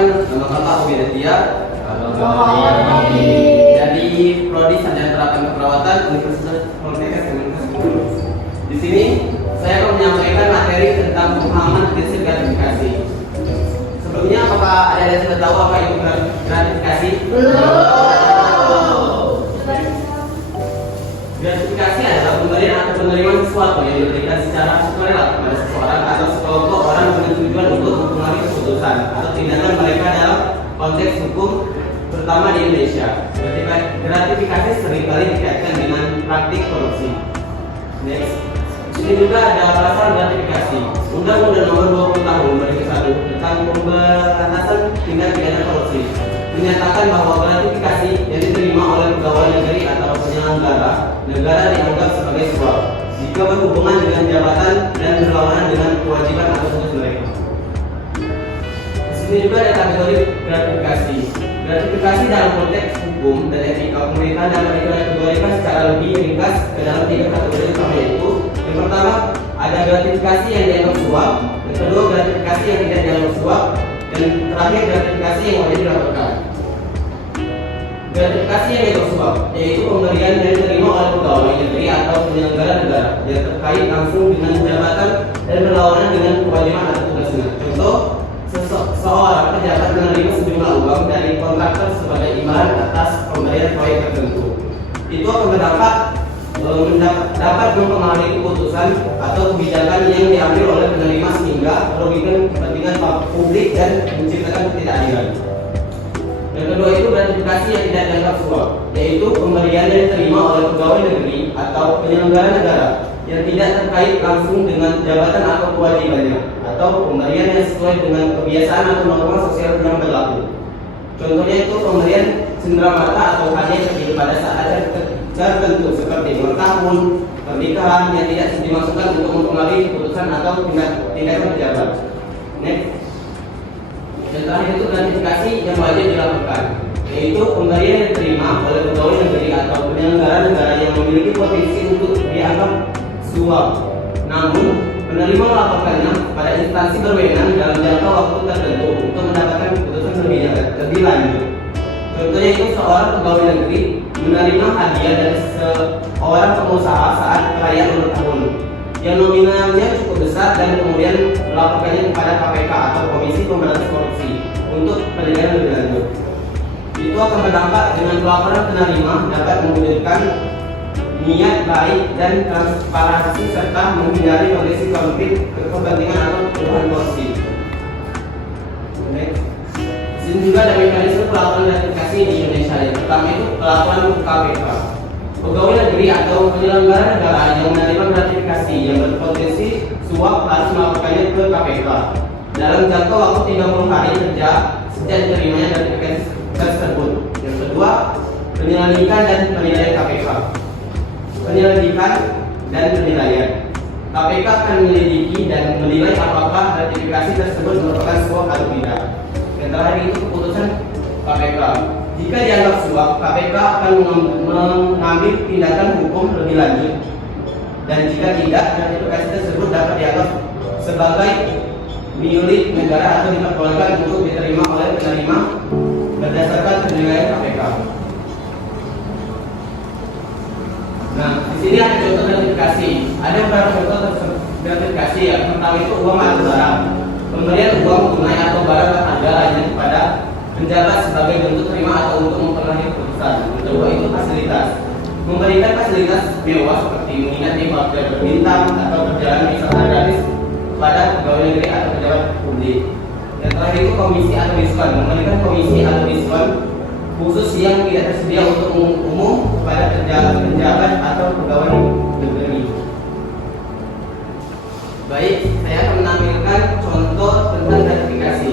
perkenalkan, nama Bapak Obi Aditya dari Prodi Sarjana Terapan Keperawatan Universitas Poltekkes Kemenkes. Di sini saya akan menyampaikan materi tentang pemahaman prinsip gratifikasi. Sebelumnya, apakah ada yang sudah tahu apa itu gratifikasi? Gratifikasi adalah pemberian atau penerimaan sesuatu yang diberikan secara sukarela kepada seseorang atau sekelompok orang dengan tujuan untuk mempengaruhi keputusan atau tindakan mereka dalam konteks hukum, terutama di Indonesia. Gratifikasi seringkali dikaitkan dengan praktik korupsi. Next. Ini juga ada pasal gratifikasi. Undang-Undang Nomor 20 Tahun 2001 tentang pemberantasan tindak pidana korupsi menyatakan bahwa gratifikasi yang diterima oleh pegawai negeri atau penyelenggara negara dianggap sebagai suap jika berhubungan dengan jabatan dan berlawanan dengan kewajiban atau tugas mereka. Di sini juga ada kategori gratifikasi. Gratifikasi dalam konteks hukum dan etika pemerintahan dapat dikategorikan secara lebih ringkas ke dalam 3 kategori utama, yaitu yang pertama ada gratifikasi yang dianggap suap, yang kedua gratifikasi yang tidak dianggap suap, dan terakhir gratifikasi yang wajib dilakukan. Gratifikasi yang dianggap suap yaitu pemberian yang diterima oleh pegawai negeri atau penyelenggara negara yang terkait langsung dengan jabatan dan berlawanan dengan kewajiban atau tugasnya. Contoh, seorang pejabat menerima sejumlah uang dari kontraktor sebagai imbalan atas pemberian proyek tertentu. Itu akan berdampak dapat mempengaruhi keputusan atau kebijakan yang diambil oleh penerima sehingga merugikan kepentingan publik dan menciptakan ketidakadilan. Yang kedua itu gratifikasi yang tidak dianggap suap, yaitu pemberian yang diterima oleh pegawai negeri atau penyelenggara negara yang tidak terkait langsung dengan jabatan atau kewajibannya, atau pemberian yang sesuai dengan kebiasaan atau norma sosial yang berlaku. Contohnya itu pemberian cenderamata atau hadiah kecil pada saat tertentu seperti ulang tahun, pernikahan yang tidak dimasukkan untuk mempengaruhi keputusan atau tindakan pejabat. Next. Dan terakhir itu gratifikasi yang wajib dilakukan, yaitu pemberian yang diterima oleh pegawai negeri atau penyelenggara negara yang memiliki potensi untuk dianggap suap. Namun, penerima melaporkannya pada instansi berwenang dalam jangka waktu tertentu untuk mendapatkan keputusan lebih lanjut. Contohnya itu seorang pegawai negeri menerima hadiah dari seorang pengusaha saat perayaan ulang tahun yang nominalnya cukup besar dan kemudian melaporkannya kepada KPK atau Komisi Pemberantasan Korupsi untuk penelitian lebih lanjut. Itu akan berdampak dengan pelaporan penerima dapat mewujudkan niat baik dan transparansi serta menghindari kondisi konflik kepentingan atau tuduhan korupsi. Di sini juga ada mekanisme pelaporan gratifikasi di Indonesia. Yang pertama itu pelaporan ke KPK. Pegawai negeri atau penyelenggara negara yang menerima gratifikasi yang berpotensi suap harus melaporkannya ke KPK dalam jangka waktu 30 hari kerja sejak diterimanya gratifikasi tersebut. Yang kedua, penyelidikan dan penilaian KPK. Penyelidikan dan penilaian. KPK akan menyelidiki dan menilai apakah gratifikasi tersebut merupakan suap atau tidak. Yang terakhir itu keputusan KPK. Jika dianggap suap, KPK akan mengambil tindakan hukum lebih lanjut. Dan jika tidak, gratifikasi tersebut dapat dianggap sebagai milik negara atau diperbolehkan untuk diterima oleh penerima berdasarkan penilaian KPK. Nah, di sini ada contoh gratifikasi. Ada beberapa contoh gratifikasi. Yang pertama itu uang atau barang. Pemberian uang tunai atau barang berharga lainnya kepada penjabat sebagai bentuk terima atau untuk mempengaruhi keputusan. Yang kedua itu fasilitas. Memberikan fasilitas mewah seperti menginap di hotel berbintang atau perjalanan wisata gratis kepada pegawai negeri atau pejabat publik. Yang terakhir itu komisi atau diskon. Memberikan komisi atau diskon khusus yang tidak tersedia untuk umum kepada penjabat atau pegawai negeri. Baik, saya akan menampilkan contoh tentang gratifikasi.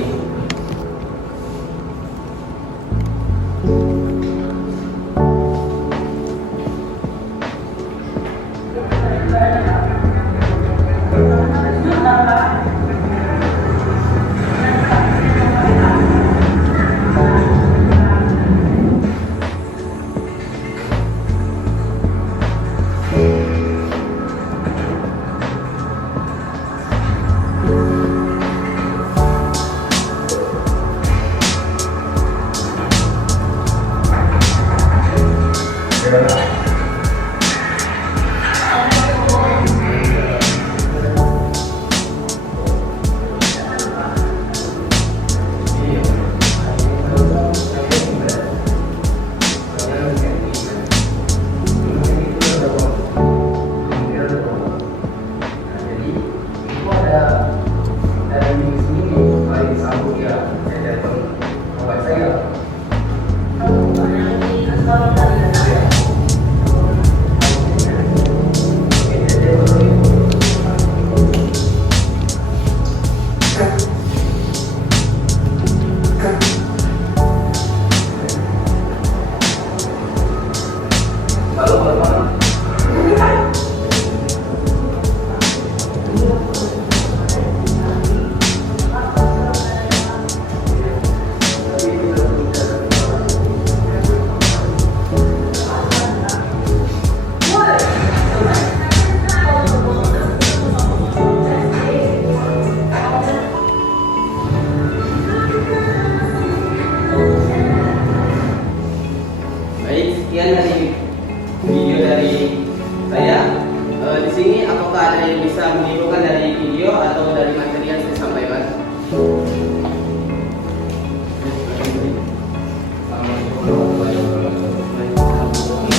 Di sini apakah ada yang bisa menyimpulkan dari video atau dari materi yang saya sampaikan?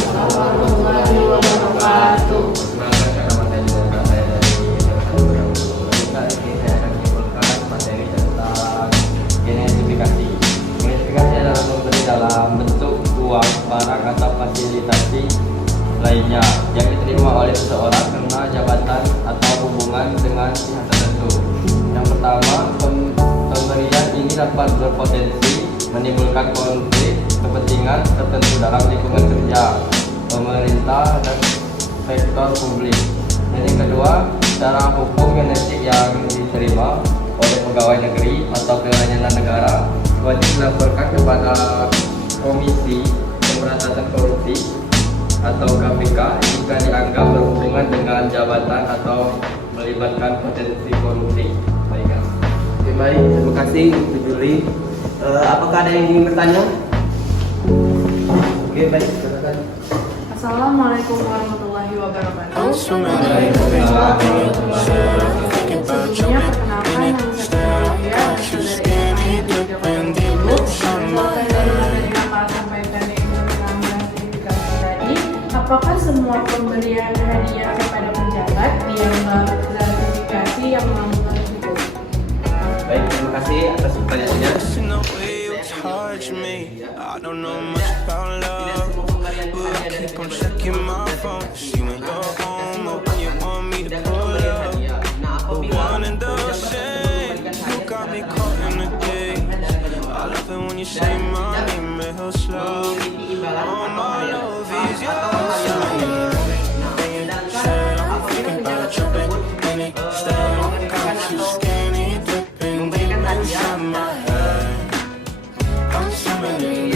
Warahmatullahi wabarakatuh. Perkenalkan cara materi dari saya dari kita ini saya akan menyimpulkan materi tentang genetifikasi. Genetifikasi adalah memberi dalam bentuk uang, barang atau fasilitasi lainnya yang diterima oleh seseorang karena jabatan atau hubungan dengan pihak tertentu. Yang pertama, pemberian ini dapat berpotensi menimbulkan konflik kepentingan tertentu dalam lingkungan kerja, pemerintah, dan sektor publik. Dan yang kedua, secara hukum genetik yang diterima oleh pegawai negeri atau penyelenggara negara wajib dilaporkan kepada Komisi Pemberantasan Korupsi atau KPK jika dianggap berhubungan dengan jabatan atau melibatkan potensi korupsi. Baiklah. Oke, baik, terima kasih Bu Juli. Apakah ada yang ingin bertanya? Oke, baik, silakan. Assalamualaikum warahmatullahi wabarakatuh. Sebelumnya perkenalkan nama saya Yahya, asal dari SMA di Jakarta Timur. Saya dari materi yang akan sampaikan yaitu tentang gratifikasi tadi. Apakah semua pemberian hadiah kepada pejabat dianggap gratifikasi yang melanggar hukum? Baik, terima kasih atas pertanyaannya. Touch me. I don't know much about love, but I keep on checking my phone. See when you're home or when you want me to pull up. But one and the same, you got me caught in the day. I love it when you say my name real slow. All my love is yours. Said I'm thinking about jumping in it. Stay got you skinny dipping deep inside my head. I'm swimming in